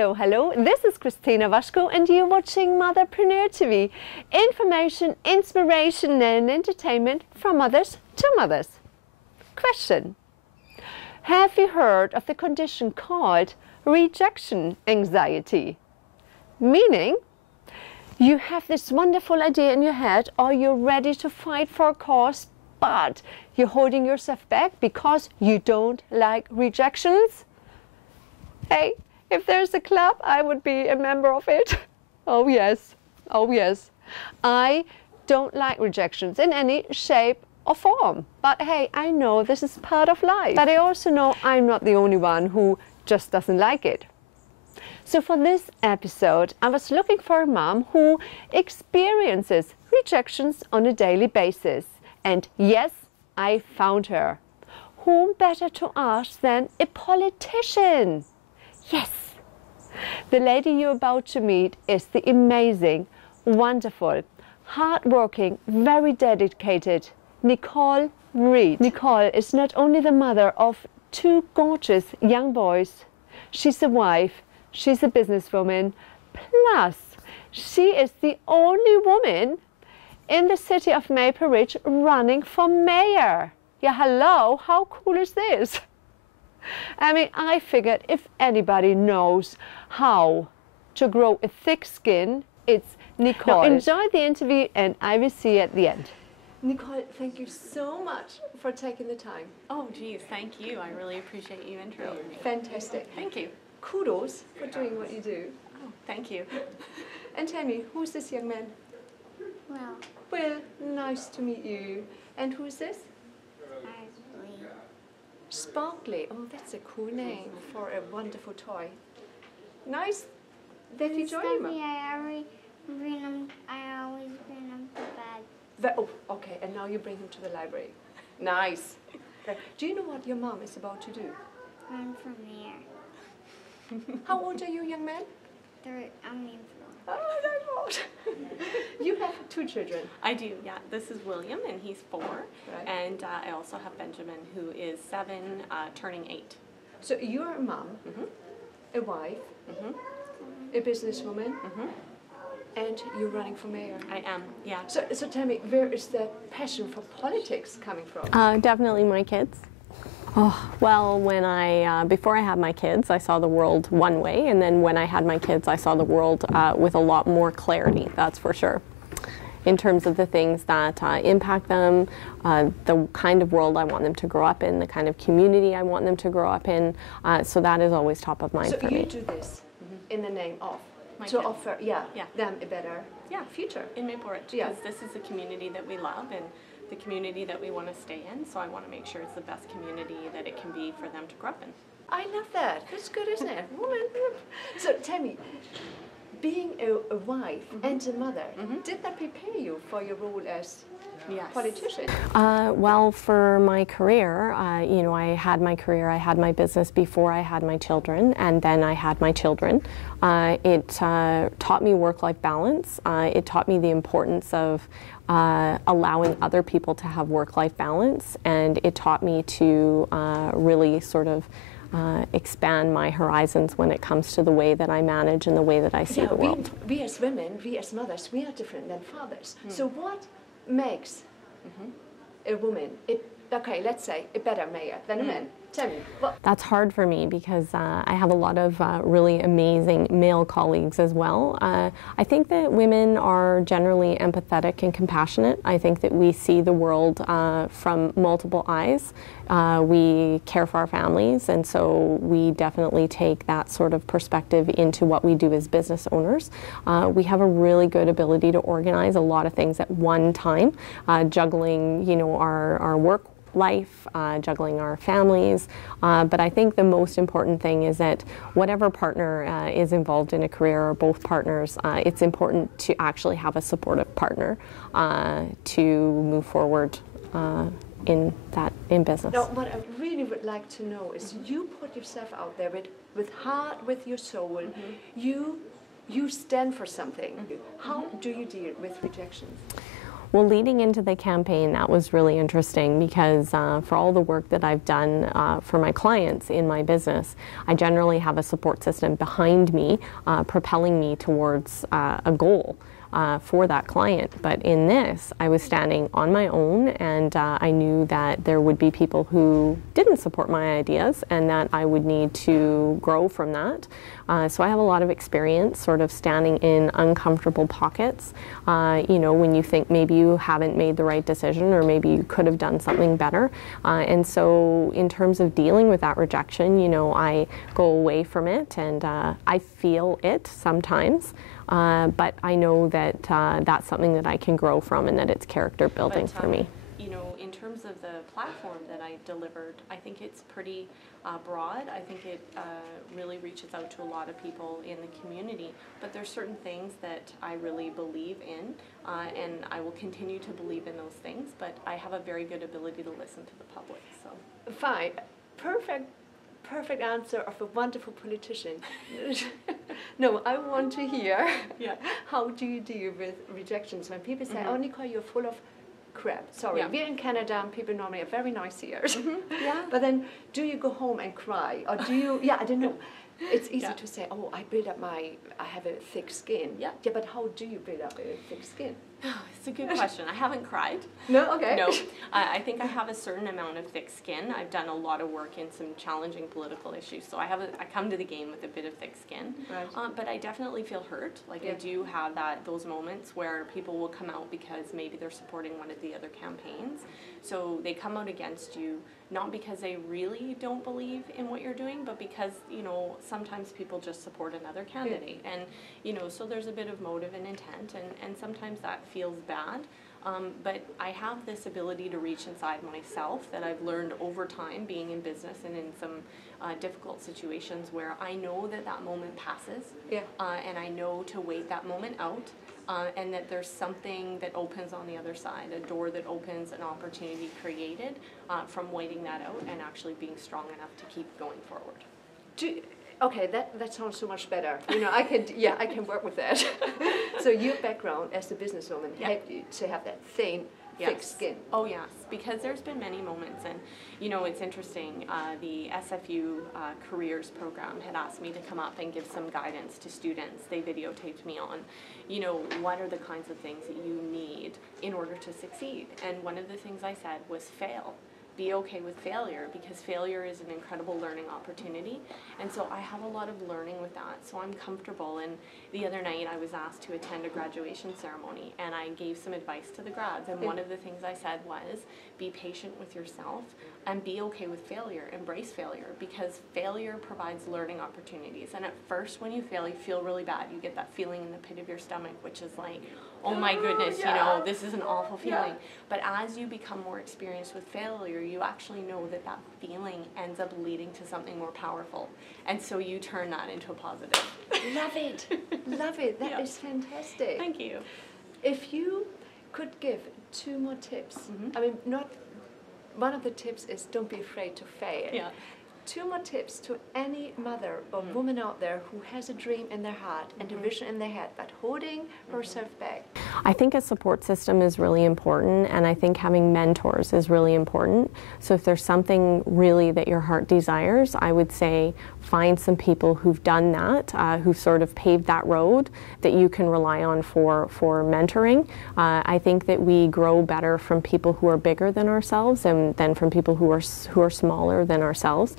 Hello, hello. This is Christina Waschko and you're watching Motherpreneur TV. Information, inspiration and entertainment from mothers to mothers. Question. Have you heard of the condition called rejection anxiety? Meaning, you have this wonderful idea in your head or you're ready to fight for a cause, but you're holding yourself back because you don't like rejections? Hey, if there's a club, I would be a member of it. Oh yes, oh yes. I don't like rejections in any shape or form. But hey, I know this is part of life. But I also know I'm not the only one who just doesn't like it. So for this episode, I was looking for a mom who experiences rejections on a daily basis. And yes, I found her. Whom better to ask than a politician? Yes, the lady you're about to meet is the amazing, wonderful, hardworking, very dedicated Nicole Read. Nicole is not only the mother of two gorgeous young boys, she's a wife, she's a businesswoman, plus she is the only woman in the city of Mayoral running for mayor. Yeah, hello, how cool is this? I mean, I figured if anybody knows how to grow a thick skin, it's Nicole. Now, enjoy the interview and I will see you at the end. Nicole, thank you so much for taking the time. Oh, geez, thank you. I really appreciate you intro. Fantastic. Thank you. Kudos for doing what you do. Oh, thank you. And tell me, who's this young man? Well, Will, nice to meet you. And who's this? actually, Sparkly. Oh, that's a cool name for a wonderful toy. Nice that you joined me. I always bring him to bed. Oh, okay, and now you bring him to the library. Nice. Do you know what your mom is about to do? Run from there. How old are you, young man? Four. Oh, that's old. You have two children. I do, yeah. This is William, and he's 4. Right. And I also have Benjamin, who is 7, turning 8. So you're a mom, a wife, a businesswoman, and you're running for mayor. I am, yeah. So tell me, where is that passion for politics coming from? Definitely my kids. Oh, well, before I had my kids, I saw the world one way, and then when I had my kids, I saw the world with a lot more clarity, that's for sure. In terms of the things that impact them, the kind of world I want them to grow up in, the kind of community I want them to grow up in, so that is always top of mind for me. So you do this in the name of? My to kids. offer them a better future. In Mayoral, because this is a community that we love and the community that we want to stay in, so I want to make sure it's the best community that it can be for them to grow up in. I love that. That's good, isn't it? Woman. So tell me, being a wife and a mother, did that prepare you for your role as politician? Well, for my career, you know, I had my business before I had my children, and then I had my children. It taught me work-life balance. It taught me the importance of allowing other people to have work-life balance, and it taught me to really sort of expand my horizons when it comes to the way that I manage and the way that I see the world. We as women, we as mothers, we are different than fathers. So what makes a woman, okay, let's say, a better mayor than a man? Tell me. That's hard for me because I have a lot of really amazing male colleagues as well. I think that women are generally empathetic and compassionate. I think that we see the world from multiple eyes. We care for our families, and so we definitely take that sort of perspective into what we do as business owners. We have a really good ability to organize a lot of things at one time, juggling, you know, our work life, juggling our families, but I think the most important thing is that whatever partner is involved in a career, or both partners, it's important to actually have a supportive partner to move forward in business. Now, what I really would like to know is you put yourself out there with heart, with your soul. You stand for something. How do you deal with rejections? Well, leading into the campaign, that was really interesting because for all the work that I've done for my clients in my business, I generally have a support system behind me, propelling me towards a goal. For that client. But in this, I was standing on my own, and I knew that there would be people who didn't support my ideas and that I would need to grow from that. So I have a lot of experience sort of standing in uncomfortable pockets, you know, when you think maybe you haven't made the right decision or maybe you could have done something better. And so in terms of dealing with that rejection, you know, I go away from it and I feel it sometimes. But I know that that's something that I can grow from and that it's character building for me. You know, in terms of the platform that I delivered, I think it's pretty broad. I think it really reaches out to a lot of people in the community. But there's certain things that I really believe in, and I will continue to believe in those things. But I have a very good ability to listen to the public. So fine, perfect answer of a wonderful politician. No, I want to hear, how do you deal with rejections when people say, oh, Nicole, you're full of crap. Sorry, we're in Canada and people normally are very nice here. Yeah. But then do you go home and cry? Or do you, I don't know. It's easy to say, oh, I have a thick skin. Yeah, but how do you build up a thick skin? Oh, it's a good question. I haven't cried. No? Okay. No. I think I have a certain amount of thick skin. I've done a lot of work in some challenging political issues, so I come to the game with a bit of thick skin. Right. But I definitely feel hurt. Like I do have those moments where people will come out because maybe they're supporting one of the other campaigns. So they come out against you, not because they really don't believe in what you're doing, but because, you know, sometimes people just support another candidate. And, you know, so there's a bit of motive and intent, and sometimes that feels bad. But I have this ability to reach inside myself that I've learned over time being in business and in some difficult situations where I know that moment passes. Yeah. And I know to wait that moment out. And that there's something that opens on the other side, a door that opens, an opportunity created from waiting that out and actually being strong enough to keep going forward. Okay, that sounds so much better. You know, I can work with that. So your background as a businesswoman helped you to have that thin, thick skin. Oh yes, because there's been many moments, and you know, it's interesting. The SFU careers program had asked me to come up and give some guidance to students. They videotaped me on, you know, what are the kinds of things that you need in order to succeed. And one of the things I said was fail. Be okay with failure, because failure is an incredible learning opportunity, and so I have a lot of learning with that, so I'm comfortable. And the other night I was asked to attend a graduation ceremony, and I gave some advice to the grads, and one of the things I said was be patient with yourself and be okay with failure. Embrace failure, because failure provides learning opportunities. And at first when you fail, you feel really bad. You get that feeling in the pit of your stomach, which is like, oh my goodness, you know, this is an awful feeling. But as you become more experienced with failure, you actually know that feeling ends up leading to something more powerful. And so you turn that into a positive. Love it. Love it. That is fantastic. Thank you. If you could give 2 more tips, I mean, one of the tips is don't be afraid to fail. Yeah. 2 more tips to any mother or woman out there who has a dream in their heart and a vision in their head, but holding herself back. I think a support system is really important, and I think having mentors is really important. So if there's something really that your heart desires, I would say find some people who've done that, who've sort of paved that road that you can rely on for mentoring. I think that we grow better from people who are bigger than ourselves than from people who are smaller than ourselves.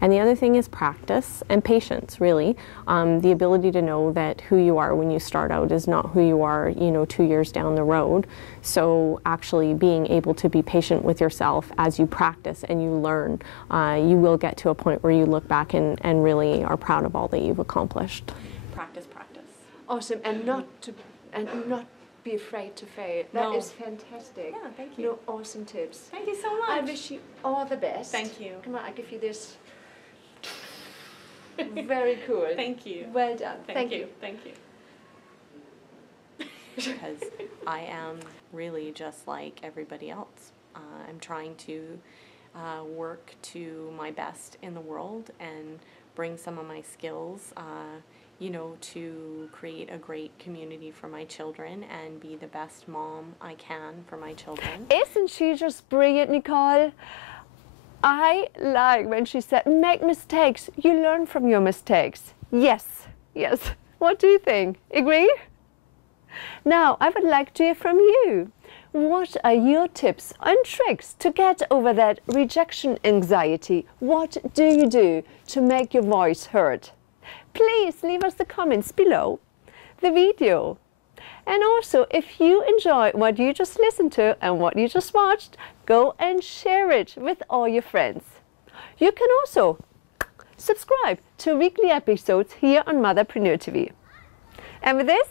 And the other thing is practice and patience, really. The ability to know that who you are when you start out is not who you are, you know, 2 years down the road. So actually being able to be patient with yourself as you practice and you learn, you will get to a point where you look back and really are proud of all that you've accomplished. Practice, practice. Awesome, and not be afraid to fail. That is fantastic. Yeah, thank you. No, awesome tips. Thank you so much. I wish you all the best. Thank you. Come on, I give you this. Very cool. Thank you. Well done. Thank you. Thank you. Because I am really just like everybody else. I'm trying to work to my best in the world and bring some of my skills you know, to create a great community for my children and be the best mom I can for my children. Isn't she just brilliant, Nicole? I like when she said, make mistakes, you learn from your mistakes. Yes, yes. What do you think? Agree? Now, I would like to hear from you. What are your tips and tricks to get over that rejection anxiety? What do you do to make your voice heard? Please leave us the comments below the video. And also, if you enjoyed what you just listened to and what you just watched, go and share it with all your friends. You can also subscribe to weekly episodes here on Motherpreneur TV. And with this,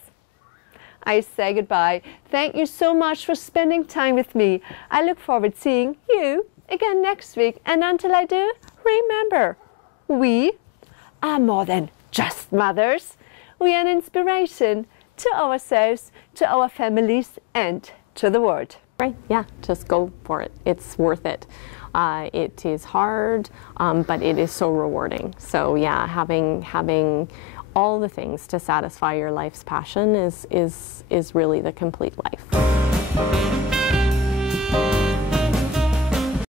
I say goodbye. Thank you so much for spending time with me. I look forward to seeing you again next week. And until I do, remember, we are more than just mothers. We are an inspiration to ourselves, to our families, and to the world. Right, yeah, just go for it. It's worth it. It is hard, but it is so rewarding. So yeah, having all the things to satisfy your life's passion is really the complete life.